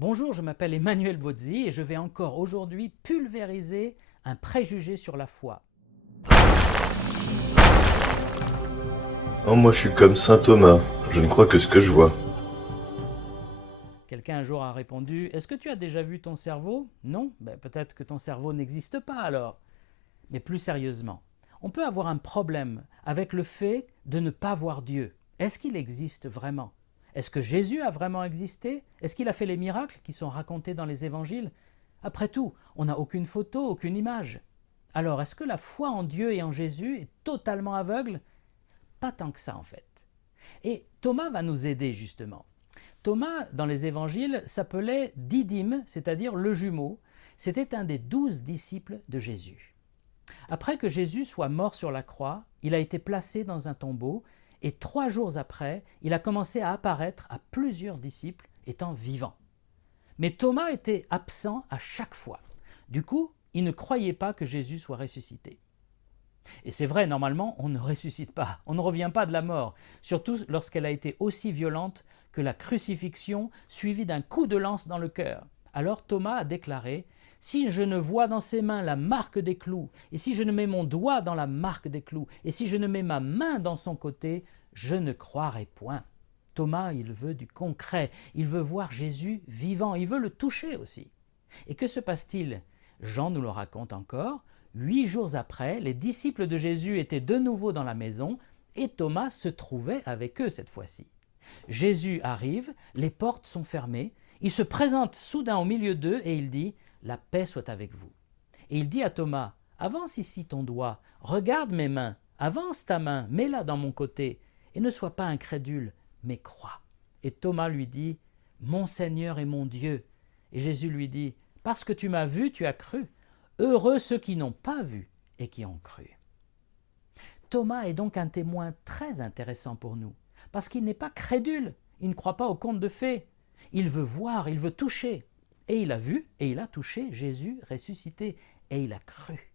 Bonjour, je m'appelle Emmanuel Bozzi et je vais encore aujourd'hui pulvériser un préjugé sur la foi. Oh, moi je suis comme saint Thomas, je ne crois que ce que je vois. Quelqu'un un jour a répondu: Est-ce que tu as déjà vu ton cerveau? Non? Peut-être que ton cerveau n'existe pas alors. Mais plus sérieusement, on peut avoir un problème avec le fait de ne pas voir Dieu. Est-ce qu'il existe vraiment? Est-ce que Jésus a vraiment existé? Est-ce qu'il a fait les miracles qui sont racontés dans les évangiles? Après tout, on n'a aucune photo, aucune image. Alors, est-ce que la foi en Dieu et en Jésus est totalement aveugle? Pas tant que ça en fait. Et Thomas va nous aider justement. Thomas, dans les évangiles, s'appelait Didyme, c'est-à-dire le jumeau. C'était un des 12 disciples de Jésus. Après que Jésus soit mort sur la croix, il a été placé dans un tombeau et 3 jours après, il a commencé à apparaître à plusieurs disciples étant vivant. Mais Thomas était absent à chaque fois. Du coup, il ne croyait pas que Jésus soit ressuscité. Et c'est vrai, normalement, on ne ressuscite pas, on ne revient pas de la mort, surtout lorsqu'elle a été aussi violente que la crucifixion suivie d'un coup de lance dans le cœur. Alors Thomas a déclaré: Si je ne vois dans ses mains la marque des clous, et si je ne mets mon doigt dans la marque des clous, et si je ne mets ma main dans son côté, je ne croirai point. Thomas, il veut du concret, il veut voir Jésus vivant, il veut le toucher aussi. Et que se passe-t-il? Jean nous le raconte encore. 8 jours après, les disciples de Jésus étaient de nouveau dans la maison et Thomas se trouvait avec eux cette fois-ci. Jésus arrive, les portes sont fermées, il se présente soudain au milieu d'eux et il dit: La paix soit avec vous. Et il dit à Thomas: Avance ici ton doigt, regarde mes mains, avance ta main, mets-la dans mon côté, et ne sois pas incrédule, mais crois. Et Thomas lui dit: Mon Seigneur et mon Dieu. Et Jésus lui dit: Parce que tu m'as vu, tu as cru. Heureux ceux qui n'ont pas vu et qui ont cru. Thomas est donc un témoin très intéressant pour nous, parce qu'il n'est pas crédule, il ne croit pas aux contes de fées. Il veut voir, il veut toucher. Et il a vu et il a touché Jésus ressuscité, et il a cru.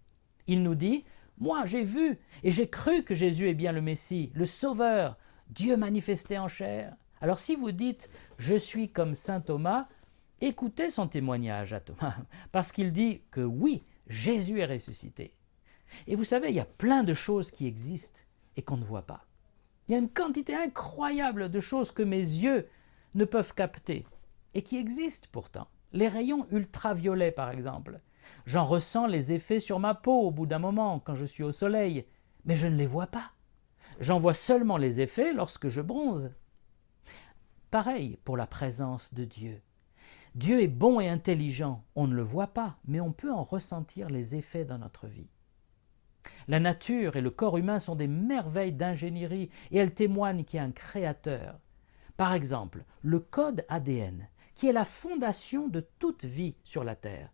Il nous dit: Moi j'ai vu et j'ai cru que Jésus est bien le Messie, le Sauveur, Dieu manifesté en chair. Alors si vous dites: Je suis comme saint Thomas, écoutez son témoignage à Thomas, parce qu'il dit que oui, Jésus est ressuscité. Et vous savez, il y a plein de choses qui existent et qu'on ne voit pas. Il y a une quantité incroyable de choses que mes yeux ne peuvent capter et qui existent pourtant. Les rayons ultraviolets, par exemple. J'en ressens les effets sur ma peau au bout d'un moment quand je suis au soleil, mais je ne les vois pas. J'en vois seulement les effets lorsque je bronze. Pareil pour la présence de Dieu. Dieu est bon et intelligent, on ne le voit pas, mais on peut en ressentir les effets dans notre vie. La nature et le corps humain sont des merveilles d'ingénierie et elles témoignent qu'il y a un créateur. Par exemple, le code ADN, qui est la fondation de toute vie sur la Terre,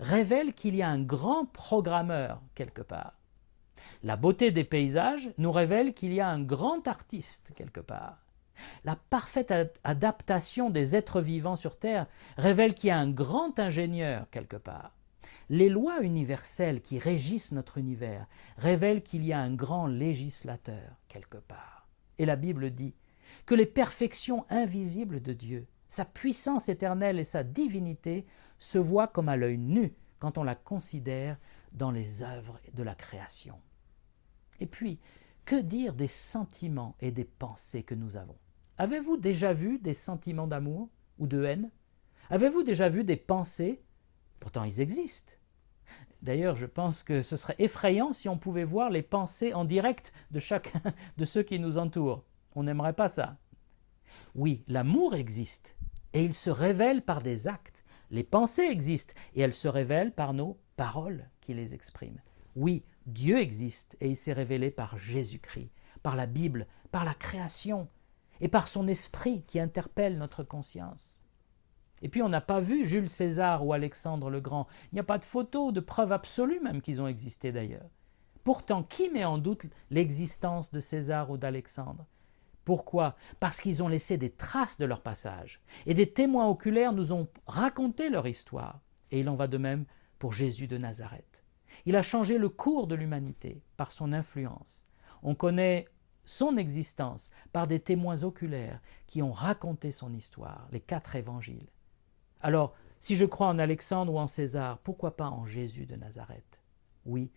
révèle qu'il y a un grand programmeur quelque part. La beauté des paysages nous révèle qu'il y a un grand artiste quelque part. La parfaite adaptation des êtres vivants sur Terre révèle qu'il y a un grand ingénieur quelque part. Les lois universelles qui régissent notre univers révèlent qu'il y a un grand législateur quelque part. Et la Bible dit que les perfections invisibles de Dieu, sa puissance éternelle et sa divinité se voient comme à l'œil nu quand on la considère dans les œuvres de la création. Et puis, que dire des sentiments et des pensées que nous avons? Avez-vous déjà vu des sentiments d'amour ou de haine? Avez-vous déjà vu des pensées? Pourtant, ils existent. D'ailleurs, je pense que ce serait effrayant si on pouvait voir les pensées en direct de chacun de ceux qui nous entourent. On n'aimerait pas ça. Oui, l'amour existe et il se révèle par des actes. Les pensées existent et elles se révèlent par nos paroles qui les expriment. Oui, Dieu existe et il s'est révélé par Jésus-Christ, par la Bible, par la création et par son esprit qui interpelle notre conscience. Et puis on n'a pas vu Jules César ou Alexandre le Grand. Il n'y a pas de photos, de preuves absolues même qu'ils ont existé d'ailleurs. Pourtant, qui met en doute l'existence de César ou d'Alexandre? Pourquoi? Parce qu'ils ont laissé des traces de leur passage. Et des témoins oculaires nous ont raconté leur histoire. Et il en va de même pour Jésus de Nazareth. Il a changé le cours de l'humanité par son influence. On connaît son existence par des témoins oculaires qui ont raconté son histoire, les 4 évangiles. Alors, si je crois en Alexandre ou en César, pourquoi pas en Jésus de Nazareth? Oui,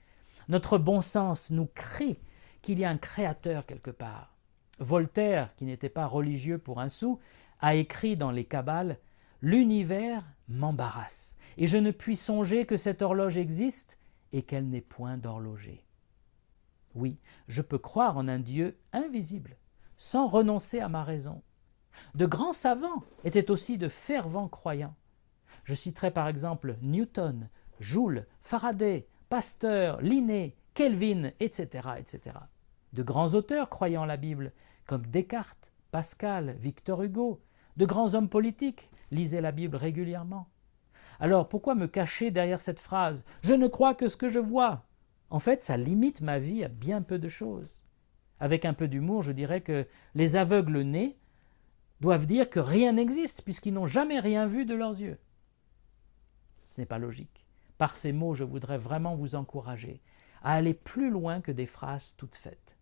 notre bon sens nous crie qu'il y a un créateur quelque part. Voltaire, qui n'était pas religieux pour un sou, a écrit dans les Kabbales « L'univers m'embarrasse, et je ne puis songer que cette horloge existe et qu'elle n'est point d'horloger. » Oui, je peux croire en un Dieu invisible, sans renoncer à ma raison. De grands savants étaient aussi de fervents croyants. Je citerai par exemple Newton, Joule, Faraday, Pasteur, Linné, Kelvin, etc., etc. De grands auteurs croyant la Bible, comme Descartes, Pascal, Victor Hugo, de grands hommes politiques lisaient la Bible régulièrement. Alors pourquoi me cacher derrière cette phrase « Je ne crois que ce que je vois » ? En fait, ça limite ma vie à bien peu de choses. Avec un peu d'humour, je dirais que les aveugles nés doivent dire que rien n'existe puisqu'ils n'ont jamais rien vu de leurs yeux. Ce n'est pas logique. Par ces mots, je voudrais vraiment vous encourager à aller plus loin que des phrases toutes faites.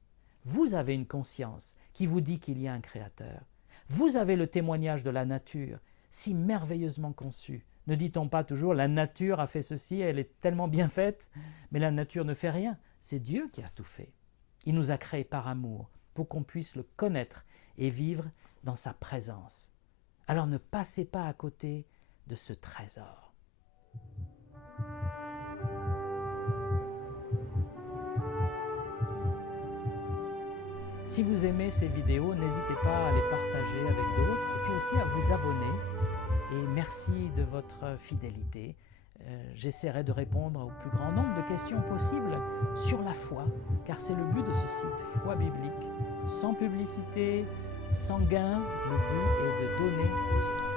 Vous avez une conscience qui vous dit qu'il y a un créateur. Vous avez le témoignage de la nature, si merveilleusement conçue. Ne dit-on pas toujours « la nature a fait ceci, elle est tellement bien faite », mais la nature ne fait rien, c'est Dieu qui a tout fait. Il nous a créés par amour, pour qu'on puisse le connaître et vivre dans sa présence. Alors ne passez pas à côté de ce trésor. Si vous aimez ces vidéos, n'hésitez pas à les partager avec d'autres et puis aussi à vous abonner. Et merci de votre fidélité. J'essaierai de répondre au plus grand nombre de questions possibles sur la foi, car c'est le but de ce site Foi Biblique. Sans publicité, sans gain, le but est de donner aux autres.